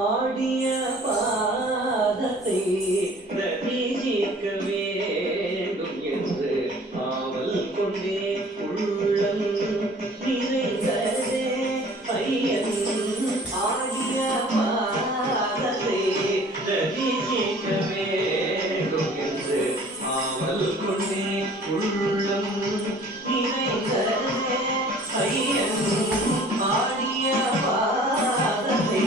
ஆடிய பாதத்தை பிரதிஜிக்க வேண்டும் என்று ஆவல் கொண்டே உள்ளம் நிறைந்ததே ஐயன். ஆடிய பாதத்தை பிரதிஜிக்க வேண்டும் என்று ஆவல் கொண்டே உள்ளம் நிறைந்ததே ஐயன். ஆடிய பாதத்தை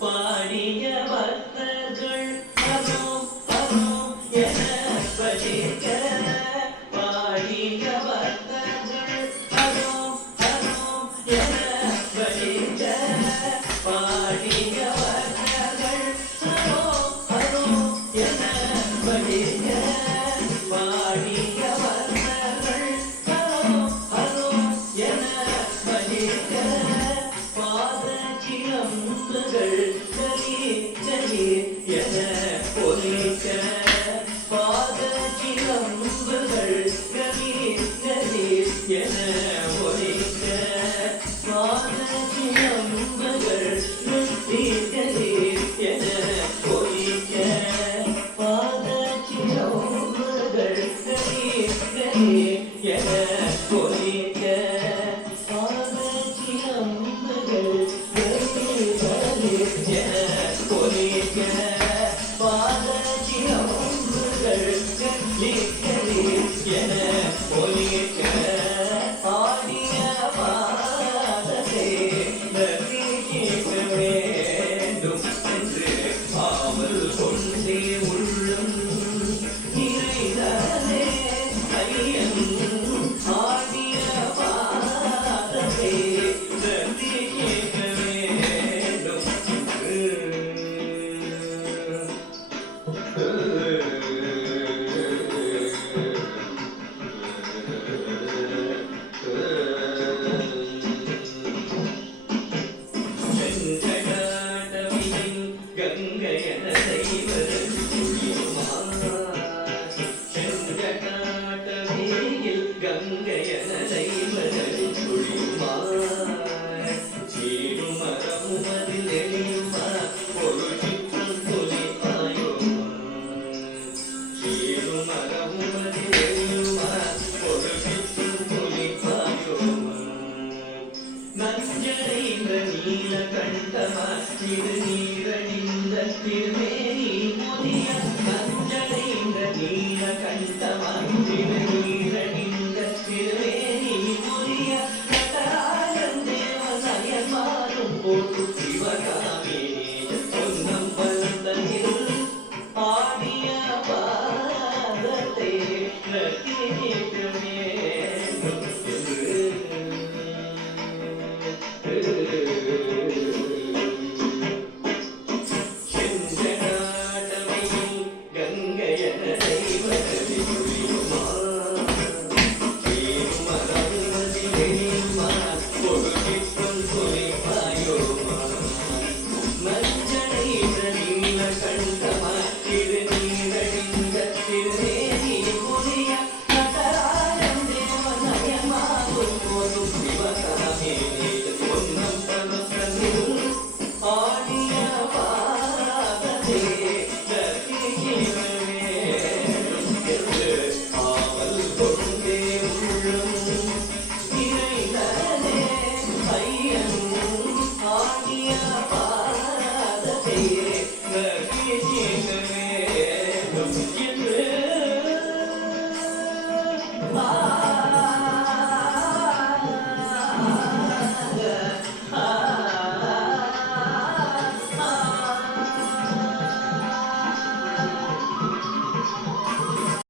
பாடிய பக்தர்கள் அரோம் அரோம் என பஜிக்க. பாடிய பக்தர்கள் அரோம் அரோம் என பஜிக்க. பாடிய பக்தர்கள் அரோம் அரோம் என பஜிக்க. பாடிய பக்தர்கள் அரோம் அரோம் என பஜிக்க. பாத சிலம்புகள் என ஒலிக்க. பாத சிலம்புகள் கலீர் கலீர் என ஒலிக்க. பாத சிலம்புகள் கலீர் கலீர் என ஒலிக்க. பாத சிலம்புகள் கலீர் கலீர் என ஒலிக்க. பாத சிலம்புகள் கலீர் கலீர் என ஒலிக்க. பாத சிலம்புகள் கலீர் கலீர் என ஒலிக்க. ஆடிய பாதத்தை பிரதிஜிக்க வேண்டும் என்று ஆவல் கொண்டே உள்ளம் நிறைந்ததே ஐயன். ஆடிய பாதத்தை பிரதிஜிக்க வேண்டும் செஞ்சடாடவியின் கங்கையன செய்வது புரியுமா? செஞ்சடாடவியில் கங்கையன செய்வது புரியுமா? சீருமரமும் அதில் எளியுமா? ஒரு சிற்றும் புலிப்பாயுமா? சீருமரமும் அதில் எளியுமா? ஒரு சிற்றும் புலிப்பாயுமா? நஞ்சடைந்த நீலகண்டமா திருநீரணிந்த திருமேனி மொழிய. நஞ்சடைந்த நீலகண்டமா திருநீரணிந்த திருமேனி மொழிய. நடராஜன் தேவநயன்மாரும் போற்று சிவகாமினி பொன்னம் பந்தனில். ஆடிய பாதத்தை பிரதிஜிக்க வேண்டும்